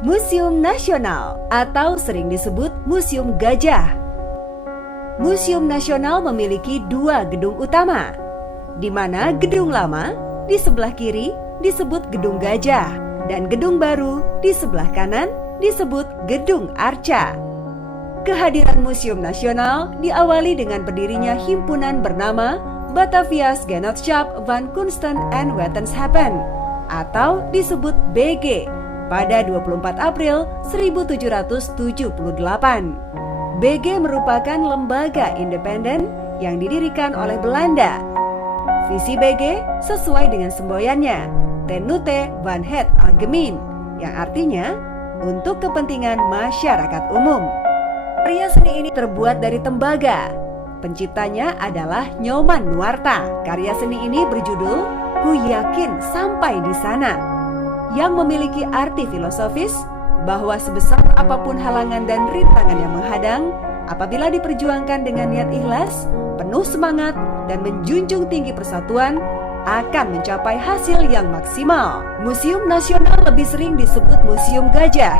Museum Nasional atau sering disebut Museum Gajah. Museum Nasional memiliki dua gedung utama, di mana gedung lama di sebelah kiri disebut Gedung Gajah dan gedung baru di sebelah kanan disebut Gedung Arca. Kehadiran Museum Nasional diawali dengan berdirinya himpunan bernama Batavia's Genootschap van Kunsten en Wetenschappen atau disebut BG pada 24 April 1778. BG merupakan lembaga independen yang didirikan oleh Belanda. Visi BG sesuai dengan semboyannya, Ten Nutte van het Algemeen, yang artinya untuk kepentingan masyarakat umum. Karya seni ini terbuat dari tembaga. Penciptanya adalah Nyoman Nuarta. Karya seni ini berjudul Ku Yakin Sampai di Sana, yang memiliki arti filosofis bahwa sebesar apapun halangan dan rintangan yang menghadang, apabila diperjuangkan dengan niat ikhlas, penuh semangat, dan menjunjung tinggi persatuan, akan mencapai hasil yang maksimal. Museum Nasional lebih sering disebut Museum Gajah,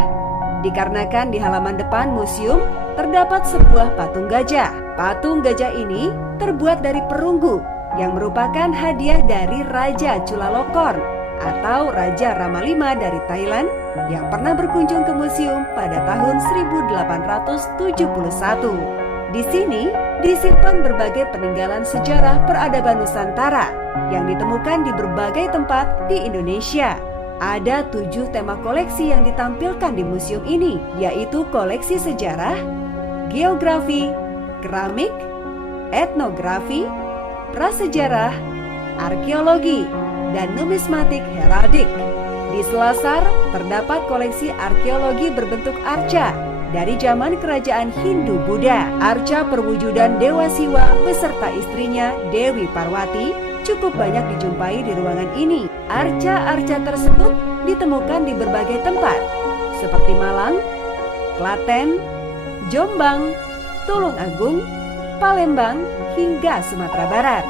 dikarenakan di halaman depan museum terdapat sebuah patung gajah. Patung gajah ini terbuat dari perunggu yang merupakan hadiah dari Raja Chulalongkorn atau Raja Rama V dari Thailand yang pernah berkunjung ke museum pada tahun 1871. Di sini disimpan berbagai peninggalan sejarah peradaban Nusantara yang ditemukan di berbagai tempat di Indonesia. Ada 7 tema koleksi yang ditampilkan di museum ini, yaitu koleksi sejarah, geografi, keramik, etnografi, prasejarah, arkeologi, dan numismatik heraldik. Di Selasar terdapat koleksi arkeologi berbentuk arca dari zaman kerajaan Hindu-Buddha. Arca perwujudan Dewa Siwa beserta istrinya Dewi Parwati cukup banyak dijumpai di ruangan ini. Arca-arca tersebut ditemukan di berbagai tempat seperti Malang, Klaten, Jombang, Tulung Agung, Palembang, hingga Sumatera Barat.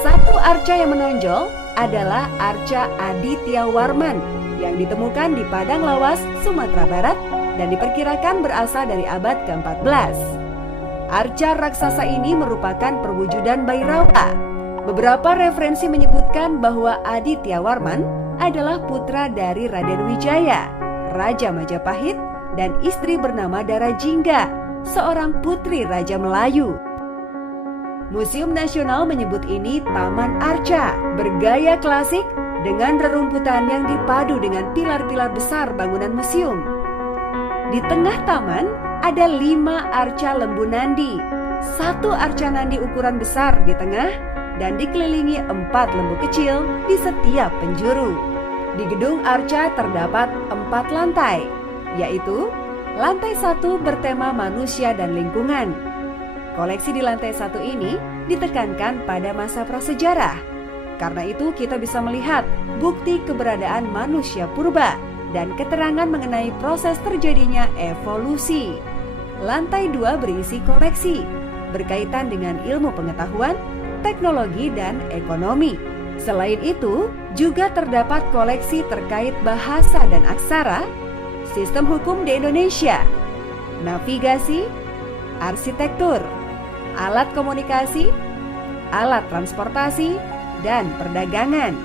Satu arca yang menonjol adalah arca Aditya Warman yang ditemukan di Padang Lawas, Sumatera Barat dan diperkirakan berasal dari abad ke-14. Arca raksasa ini merupakan perwujudan Bhairava. Beberapa referensi menyebutkan bahwa Aditya Warman adalah putra dari Raden Wijaya, Raja Majapahit, dan istri bernama Dara Jingga, seorang putri Raja Melayu. Museum Nasional menyebut ini Taman Arca, bergaya klasik dengan rerumputan yang dipadu dengan pilar-pilar besar bangunan museum. Di tengah taman ada 5 arca lembu nandi, 1 arca nandi ukuran besar di tengah, dan dikelilingi 4 lembu kecil di setiap penjuru. Di gedung arca terdapat 4 lantai, yaitu lantai 1 bertema manusia dan lingkungan. Koleksi di lantai 1 ini ditekankan pada masa prasejarah. Karena itu kita bisa melihat bukti keberadaan manusia purba dan keterangan mengenai proses terjadinya evolusi. Lantai 2 berisi koleksi berkaitan dengan ilmu pengetahuan, teknologi, dan ekonomi. Selain itu, juga terdapat koleksi terkait bahasa dan aksara, sistem hukum di Indonesia, navigasi, arsitektur, alat komunikasi, alat transportasi, dan perdagangan.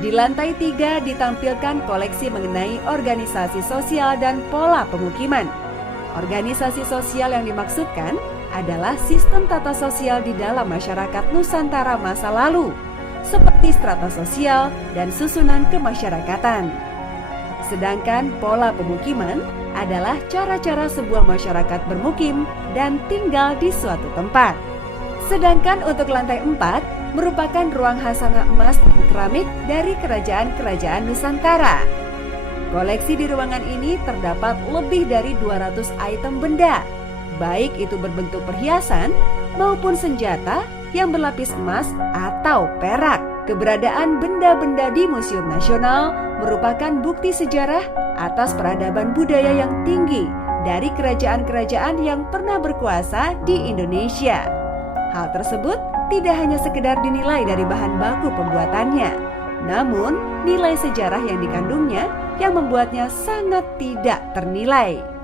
Di lantai 3 ditampilkan koleksi mengenai organisasi sosial dan pola pemukiman. Organisasi sosial yang dimaksudkan adalah sistem tata sosial di dalam masyarakat Nusantara masa lalu, seperti strata sosial dan susunan kemasyarakatan. Sedangkan pola pemukiman adalah cara-cara sebuah masyarakat bermukim dan tinggal di suatu tempat. Sedangkan untuk lantai 4 merupakan ruang khasanah emas dan keramik dari kerajaan-kerajaan Nusantara. Koleksi di ruangan ini terdapat lebih dari 200 item benda, baik itu berbentuk perhiasan maupun senjata yang berlapis emas atau perak. Keberadaan benda-benda di Museum Nasional merupakan bukti sejarah atas peradaban budaya yang tinggi dari kerajaan-kerajaan yang pernah berkuasa di Indonesia. Hal tersebut tidak hanya sekedar dinilai dari bahan baku pembuatannya, Namun, nilai sejarah yang dikandungnya yang membuatnya sangat tidak ternilai.